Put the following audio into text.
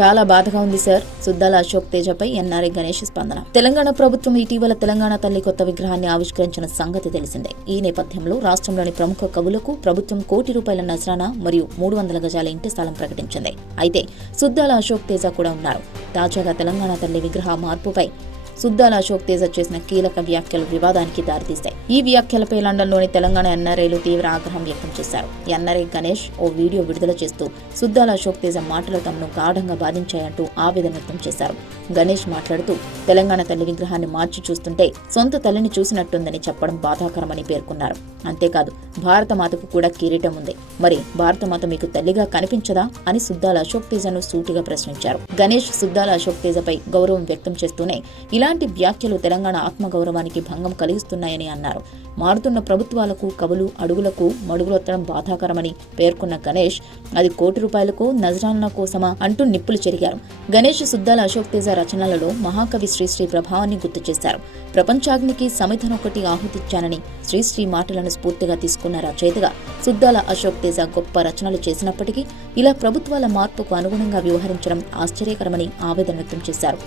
చాలా బాధగా ఉంది సార్. సుద్దాల అశోక్ తేజపై ఎన్ఆర్ఐ గణేష్ స్పందన. తెలంగాణ ప్రభుత్వం ఇటీవల తెలంగాణ తల్లి కొత్త విగ్రహాన్ని ఆవిష్కరించిన సంగతి తెలిసిందే. ఈ నేపథ్యంలో రాష్ట్రంలోని ప్రముఖ కవులకు ప్రభుత్వం కోటి రూపాయల నజరానా మరియు మూడు వందల గజాల ఇంటి స్థలం ప్రకటించింది. అయితే సుద్దాల అశోక్ తేజ కూడా ఉన్నారు. తాజాగా తెలంగాణ తల్లి విగ్రహ మార్పుపై సుద్దాల అశోక్ తేజ చేసిన కీలక వ్యాఖ్యలు వివాదానికి దారితీస్తాయి ఈ వ్యాఖ్యలపై లండన్లోని తెలంగాణ ఎన్ఆర్ఐలు తీవ్ర ఆగ్రహం వ్యక్తం చేశారు. ఎన్ఆర్ఐ గణేష్ ఓ వీడియో విడుదల చేస్తూ సుద్దాల అశోక్ తేజ మాటలు తమను గాఢంగా బాధించాయంటూ ఆవేదన వ్యక్తం చేశారు. గణేష్ మాట్లాడుతూ తెలంగాణ తల్లి విగ్రహాన్ని మార్చి చూస్తుంటే సొంత తల్లిని చూసినట్టుందని చెప్పడం బాధాకరమని పేర్కొన్నారు. అంతేకాదు భారతమాతకు కూడా కిరీటం ఉంది. మరి భారతమాత మీకు తల్లిగా కనిపించదా? అని సుద్దాల అశోక్ తేజను సూటిగా ప్రశ్నించారు. గణేష్ సుద్దాల అశోక్ తేజపై గౌరవం వ్యక్తం చేస్తూనే ఇలా ఇలాంటి వ్యాఖ్యలు తెలంగాణ ఆత్మగౌరవానికి భంగం కలిగిస్తున్నాయని అన్నారు. మారుతున్న ప్రభుత్వాలకు కవులు అడుగులకు మడుగులొత్తడం బాధాకరమని పేర్కొన్న గణేష్ అది కోటి రూపాయలకు నజరానా కోసమా అంటూ నిప్పులు చెరిగారు. గణేష్ సుద్దాల అశోక్ తేజ రచనలలో మహాకవి శ్రీశ్రీ ప్రభావాన్ని గుర్తు చేశారు. ప్రపంచాగ్నికి సమిధనొకటి ఆహుతిచ్చానని శ్రీశ్రీ మాటలను స్ఫూర్తిగా తీసుకున్న రచయితగా సుద్దాల అశోక్ తేజ గొప్ప రచనలు చేసినప్పటికీ ఇలా ప్రభుత్వాల మార్పుకు అనుగుణంగా వ్యవహరించడం ఆశ్చర్యకరమని ఆవేదన వ్యక్తం చేశారు.